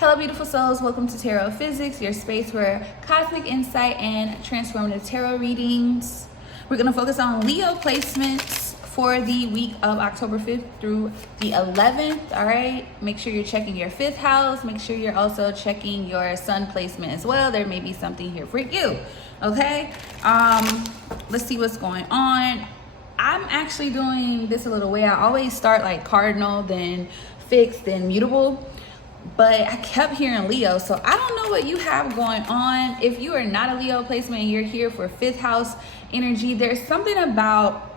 Hello beautiful souls, welcome to Tarophysics, your space where cosmic insight and transformative tarot readings. We're going to focus on Leo placements for the week of October 5th through the 11th, all right? Make sure you're checking your 5th house. Make sure you're also checking your sun placement as well. There may be something here for you, okay? Let's see what's going on. I'm actually doing this a little way. I always start like cardinal, then fixed, then mutable. But I kept hearing Leo, so I don't know what you have going on. If you are not a Leo placement and you're here for 5th house energy, there's something about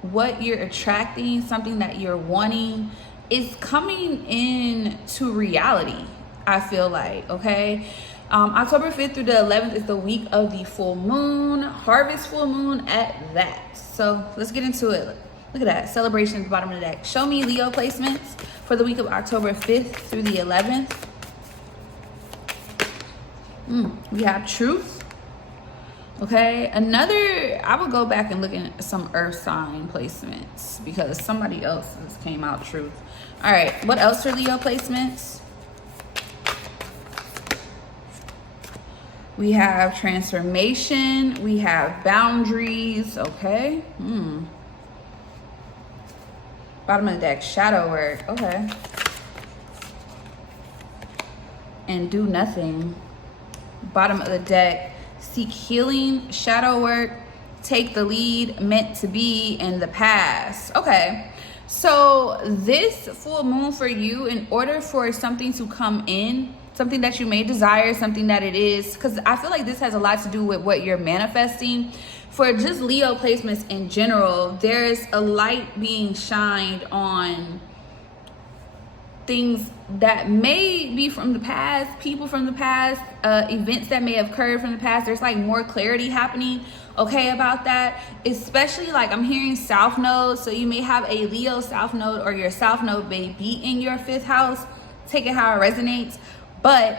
what you're attracting, something that you're wanting is coming into reality, I feel like, okay? October 5th through the 11th is the week of the full moon, harvest full moon at that. So let's get into it. Look at that, celebration at the bottom of the deck. Show me Leo placements for the week of October 5th through the 11th. We have truth. Okay, I would go back and look at some earth sign placements because somebody else's came out truth. All right, what else are Leo placements? We have transformation. We have boundaries. Okay. Bottom of the deck, shadow work. Okay. And do nothing. Bottom of the deck, seek healing, shadow work, take the lead, meant to be, in the past. Okay. So this full moon for you, in order for something to come in, something that you may desire, something that it is, because I feel like this has a lot to do with what you're manifesting. For just Leo placements in general, there's a light being shined on things that may be from the past, people from the past, events that may have occurred from the past. There's like more clarity happening, okay, about that. Especially like I'm hearing South Node, so you may have a Leo South Node or your South Node may be in your 5th house. Take it how it resonates. But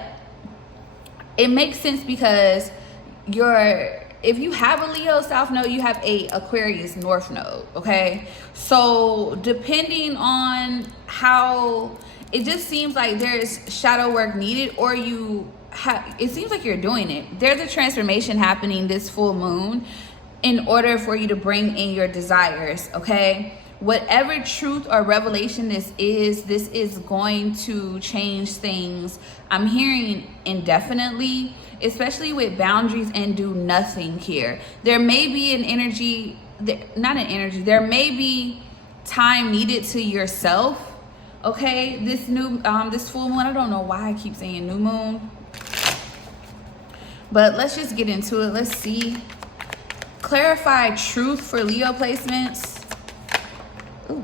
it makes sense because if you have a Leo South Node, you have a Aquarius North Node, okay? So depending on how, it just seems like there's shadow work needed, or it seems like you're doing it. There's a transformation happening this full moon in order for you to bring in your desires, okay? Whatever truth or revelation this is going to change things. I'm hearing indefinitely, especially with boundaries and do nothing here. There may be there may be time needed to yourself, okay? This full moon, I don't know why I keep saying new moon, but let's just get into it. Let's see. Clarify truth for Leo placements. Ooh.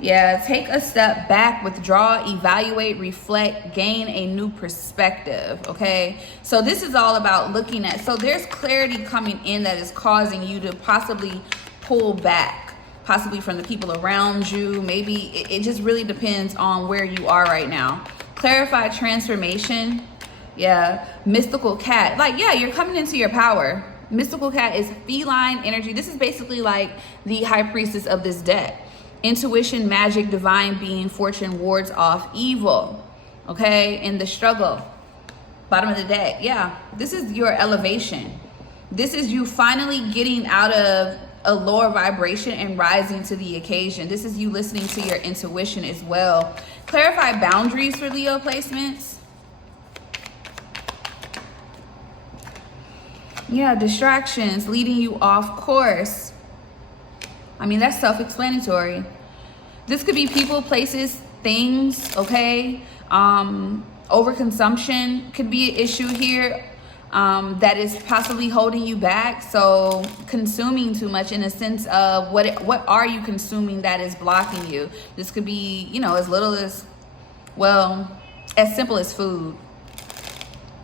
Yeah, take a step back, withdraw, evaluate, reflect, gain a new perspective, okay? So this is all about looking at, so there's clarity coming in that is causing you to possibly pull back, possibly from the people around you. Maybe it just really depends on where you are right now. Clarify transformation. Yeah, mystical cat. Like, yeah, you're coming into your power. Mystical cat is feline energy. This is basically like the high priestess of this deck. Intuition, magic, divine being, fortune wards off evil, okay? In the struggle, bottom of the deck. Yeah, this is your elevation. This is you finally getting out of a lower vibration and rising to the occasion. This is you listening to your intuition as well. Clarify boundaries for Leo placements. Yeah, distractions leading you off course. I mean, that's self-explanatory. This could be people, places, things, okay? Overconsumption could be an issue here that is possibly holding you back. So consuming too much, in a sense of what are you consuming that is blocking you? This could be, as little as, well, as simple as food,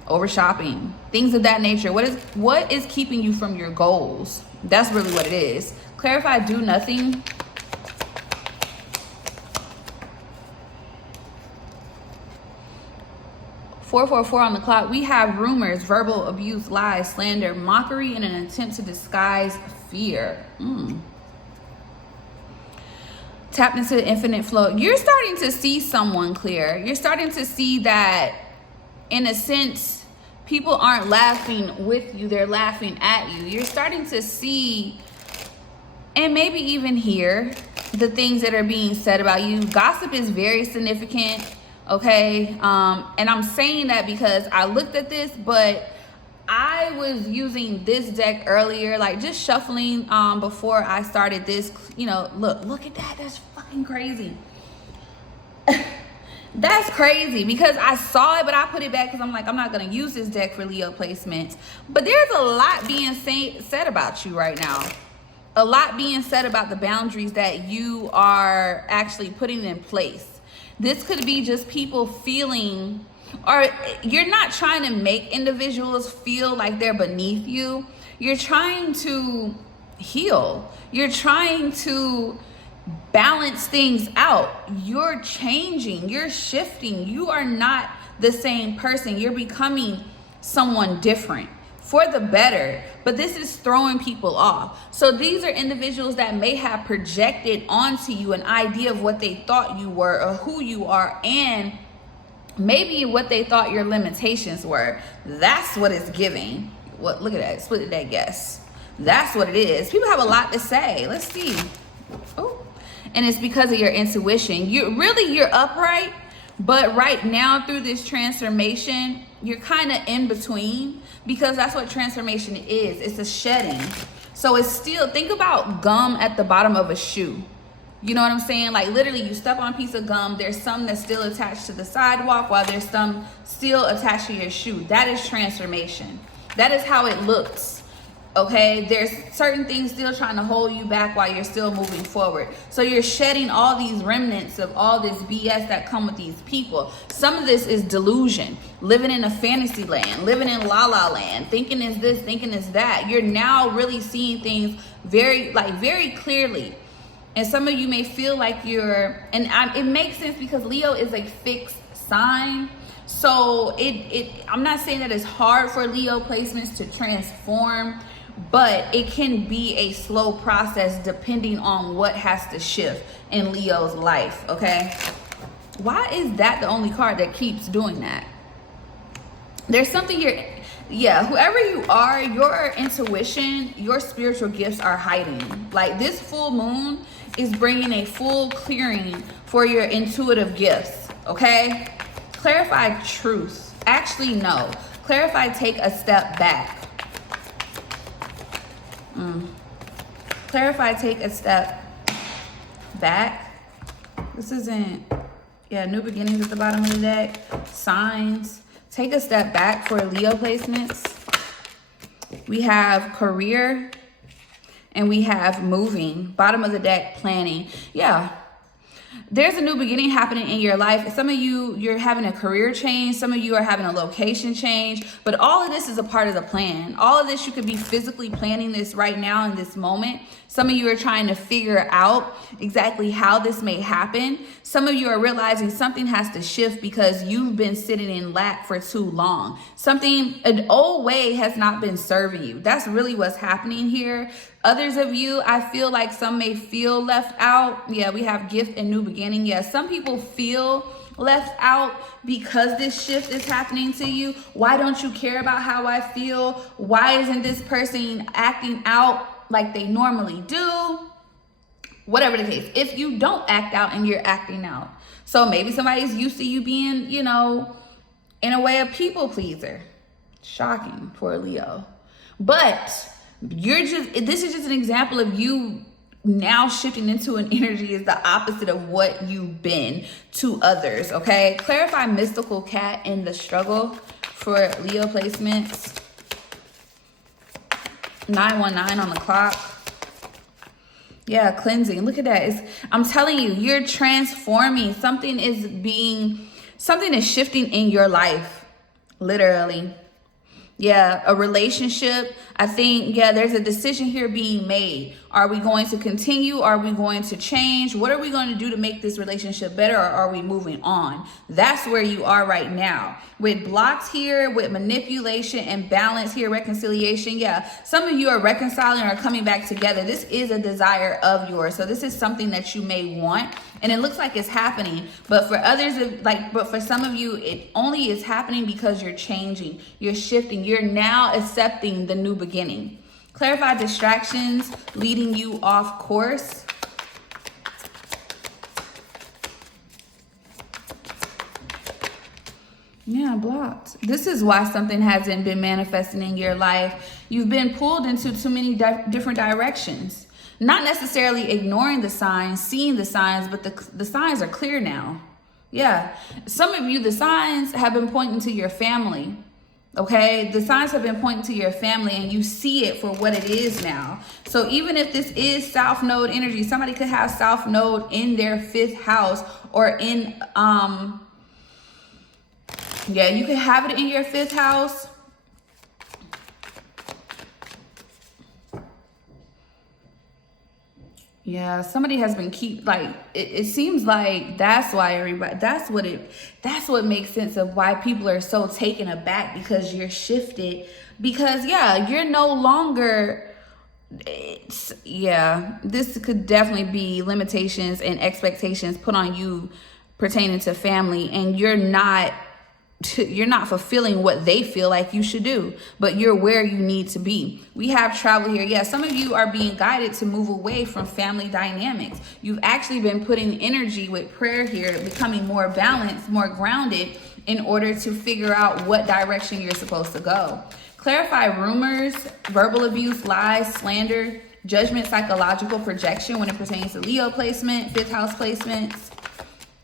over shopping, things of that nature. What is keeping you from your goals? That's really what it is. Clarify do nothing. $444 on the clock. We have rumors, verbal abuse, lies, slander, mockery, and an attempt to disguise fear. Tap into the infinite flow. You're starting to see someone clear. You're starting to see that in a sense, people aren't laughing with you, they're laughing at you. You're starting to see and maybe even hear the things that are being said about you. Gossip is very significant, okay? And I'm saying that because I looked at this, but I was using this deck earlier, like just shuffling before I started this. You know, look at that. That's fucking crazy. That's crazy because I saw it, but I put it back because I'm like, I'm not going to use this deck for Leo placements. But there's a lot being said about you right now. A lot being said about the boundaries that you are actually putting in place. This could be just people feeling, or you're not trying to make individuals feel like they're beneath you. You're trying to heal. You're trying to balance things out. You're changing. You're shifting. You are not the same person. You're becoming someone different for the better. But this is throwing people off. So these are individuals that may have projected onto you an idea of what they thought you were or who you are, and maybe what they thought your limitations were. That's what it's giving. What? Look at that. Split that guess. That's what it is. People have a lot to say. Let's see. Oh, and it's because of your intuition. You're upright, but right now through this transformation, you're kind of in between, because that's what transformation is. It's a shedding. So it's still, think about gum at the bottom of a shoe. You know what I'm saying? Like literally you step on a piece of gum, there's some that's still attached to the sidewalk while there's some still attached to your shoe. That is transformation. That is how it looks. Okay, there's certain things still trying to hold you back while you're still moving forward. So you're shedding all these remnants of all this BS that come with these people. Some of this is delusion, living in a fantasy land, living in la la land, thinking is this, thinking is that. You're now really seeing things very clearly. And some of you may feel like it makes sense because Leo is a fixed sign. So I'm not saying that it's hard for Leo placements to transform, but it can be a slow process depending on what has to shift in Leo's life, okay? Why is that the only card that keeps doing that? There's something whoever you are, your intuition, your spiritual gifts are hiding. Like this full moon is bringing a full clearing for your intuitive gifts, okay? Clarify truth. Actually, no. Clarify, take a step back. Clarify, take a step back. This isn't, new beginnings at the bottom of the deck. Signs. Take a step back for Leo placements. We have career and we have moving. Bottom of the deck, planning. Yeah. There's a new beginning happening in your life. Some of you, you're having a career change. Some of you are having a location change. But all of this is a part of the plan. All of this, you could be physically planning this right now in this moment. Some of you are trying to figure out exactly how this may happen. Some of you are realizing something has to shift because you've been sitting in lack for too long. An old way has not been serving you. That's really what's happening here. Others of you, I feel like some may feel left out. Yeah, we have gift and new beginning. Yeah, some people feel left out because this shift is happening to you. Why don't you care about how I feel? Why isn't this person acting out like they normally do? Whatever the case, if you don't act out and you're acting out. So maybe somebody's used to you being, in a way, a people pleaser. Shocking for a Leo. But this is just an example of you now shifting into an energy is the opposite of what you've been to others, okay? Clarify mystical cat in the struggle for Leo placements. 919 on the clock. Yeah, cleansing. Look at that. I'm telling you, you're transforming. Something is shifting in your life, literally. Yeah, a relationship. I think, there's a decision here being made. Are we going to continue? Are we going to change? What are we going to do to make this relationship better, or are we moving on? That's where you are right now. With blocks here, with manipulation and balance here, reconciliation. Yeah, some of you are reconciling or coming back together. This is a desire of yours. So this is something that you may want. And it looks like it's happening, but for others, but for some of you, it only is happening because you're changing, you're shifting, you're now accepting the new beginning. Clarify distractions leading you off course. Yeah, blocked. This is why something hasn't been manifesting in your life. You've been pulled into too many different directions. Not necessarily ignoring the signs, seeing the signs, but the signs are clear now. Yeah. Some of you, the signs have been pointing to your family. Okay, the signs have been pointing to your family and you see it for what it is now. So even if this is South Node energy, somebody could have South Node in their 5th house or in, yeah, you could have it in your 5th house. Yeah, somebody has been it seems like that's why everybody, that's what makes sense of why people are so taken aback, because you're shifted, because yeah, you're no longer, this could definitely be limitations and expectations put on you pertaining to family, and you're not fulfilling what they feel like you should do, but you're where you need to be. We have travel here. Yeah, some of you are being guided to move away from family dynamics. You've actually been putting energy with prayer here, becoming more balanced, more grounded in order to figure out what direction you're supposed to go. Clarify rumors, verbal abuse, lies, slander, judgment, psychological projection when it pertains to Leo placement, 5th house placements,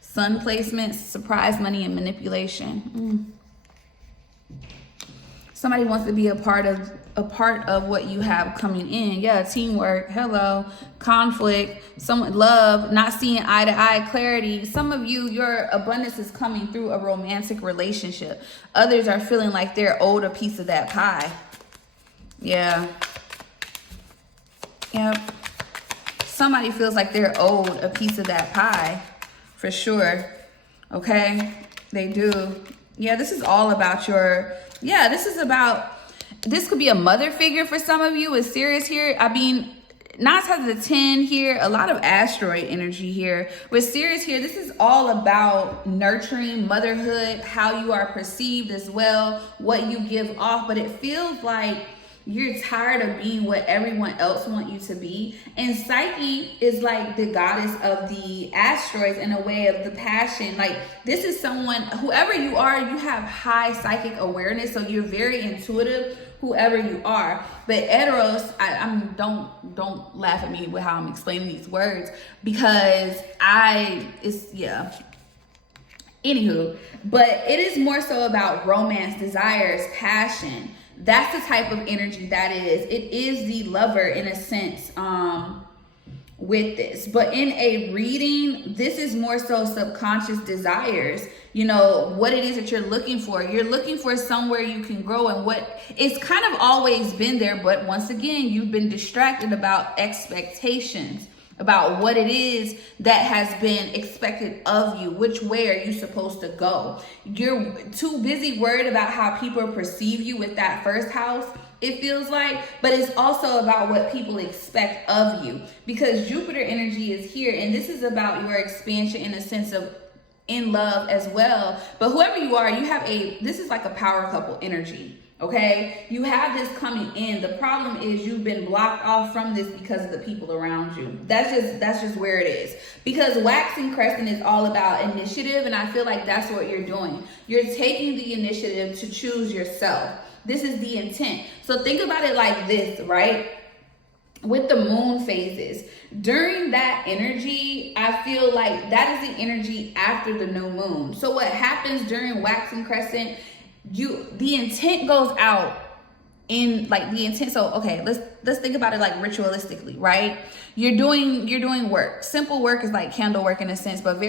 Sun placements, surprise money, and manipulation. Somebody wants to be a part of what you have coming in. Yeah, teamwork, hello, conflict, love, not seeing eye to eye, clarity. Some of you, your abundance is coming through a romantic relationship. Others are feeling like they're owed a piece of that pie. Yeah. Yep. Somebody feels like they're owed a piece of that pie. For sure. Okay, they do. Yeah, this is all about this could be a mother figure for some of you. It's serious here. I mean, 9 times out of 10 here, a lot of asteroid energy here. We're serious here. This is all about nurturing, motherhood, how you are perceived as well, what you give off. But it feels like you're tired of being what everyone else wants you to be. And Psyche is like the goddess of the asteroids in a way of the passion. Like, this is someone, whoever you are, you have high psychic awareness. So you're very intuitive, whoever you are. But Eros, don't laugh at me with how I'm explaining these words, because Anywho, but it is more so about romance, desires, passion. That's the type of energy that is. It is the lover in a sense with this. But in a reading, this is more so subconscious desires. You know, what it is that you're looking for. You're looking for somewhere you can grow, and what it's kind of always been there. But once again, you've been distracted about expectations, about what it is that has been expected of you, which way are you supposed to go. You're too busy worried about how people perceive you with that 1st house, it feels like, but it's also about what people expect of you, because Jupiter energy is here, and this is about your expansion in a sense of in love as well. But whoever you are, this is like a power couple energy. Okay, you have this coming in. The problem is you've been blocked off from this because of the people around you. That's just where it is. Because waxing crescent is all about initiative, and I feel like that's what you're doing. You're taking the initiative to choose yourself. This is the intent. So think about it like this, right? With the moon phases, during that energy, I feel like that is the energy after the new moon. So what happens during waxing crescent, the intent goes out in like the intent. So okay, let's think about it like ritualistically, right? You're doing work. Simple work is like candle work in a sense, but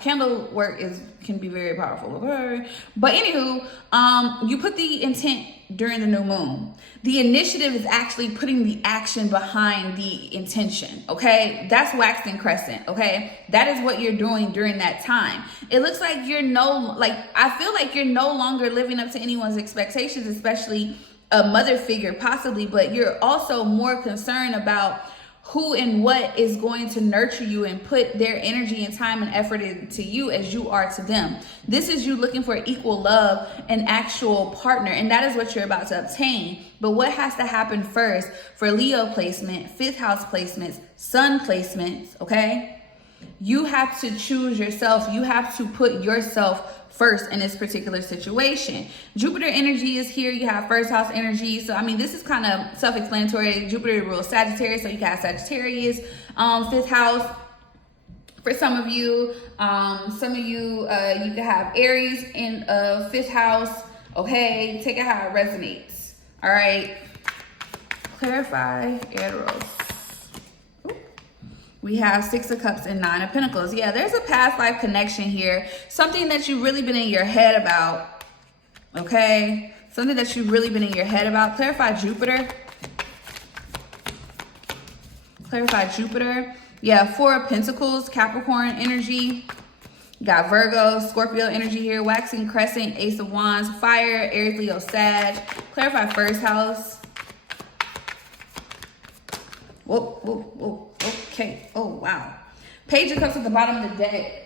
candle work can be very powerful. Okay? But anywho, you put the intent during the new moon. The initiative is actually putting the action behind the intention. Okay, that's waxing crescent. Okay, that is what you're doing during that time. It looks like I feel like you're no longer living up to anyone's expectations, especially a mother figure possibly, but you're also more concerned about who and what is going to nurture you and put their energy and time and effort into you as you are to them. This is you looking for equal love and actual partner, and that is what you're about to obtain. But what has to happen first for Leo placement, 5th house placements, sun placements, okay? You have to choose yourself. You have to put yourself first in this particular situation. Jupiter energy is here. You have 1st house energy. So, I mean, this is kind of self-explanatory. Jupiter rules Sagittarius. So you got Sagittarius, 5th house. For some of you, you can have Aries in 5th house. Okay, take it how it resonates. All right. Clarify Eros. We have 6 of Cups and 9 of Pentacles. Yeah, there's a past life connection here. Something that you've really been in your head about. Okay? Something that you've really been in your head about. Clarify Jupiter. Clarify Jupiter. Yeah, 4 of Pentacles, Capricorn energy. You got Virgo, Scorpio energy here. Waxing Crescent, Ace of Wands, Fire, Aries, Leo, Sag. Clarify 1st house. Whoa, whoa, whoa. Okay. Oh, wow. Page of Cups at the bottom of the deck.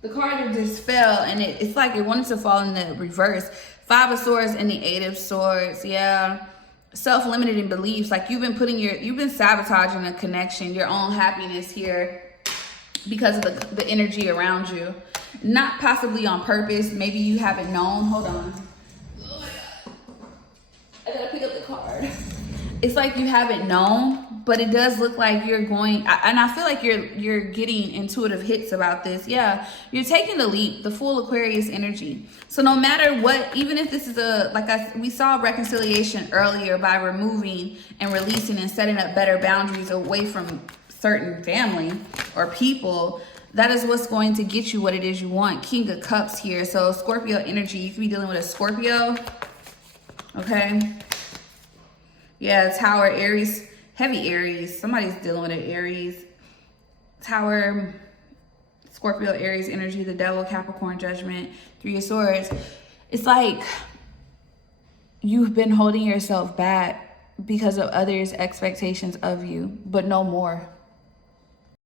The card just fell, and it's like it wanted to fall in the reverse. 5 of Swords and the 8 of Swords. Yeah. Self-limiting beliefs. Like you've been sabotaging a connection, your own happiness here because of the energy around you. Not possibly on purpose. Maybe you haven't known. Hold on. Oh my God. I gotta pick up the card. It's like you haven't known, but it does look like you're going, and I feel like you're getting intuitive hits about this. Yeah, you're taking the leap, the full Aquarius energy. So no matter what, even if this is we saw reconciliation earlier by removing and releasing and setting up better boundaries away from certain family or people, that is what's going to get you what it is you want. King of Cups here. So Scorpio energy, you could be dealing with a Scorpio. Okay. Yeah, Tower, Aries, heavy Aries. Somebody's dealing with an Aries. Tower, Scorpio, Aries energy, the Devil, Capricorn, Judgment, 3 of Swords. It's like you've been holding yourself back because of others' expectations of you, but no more.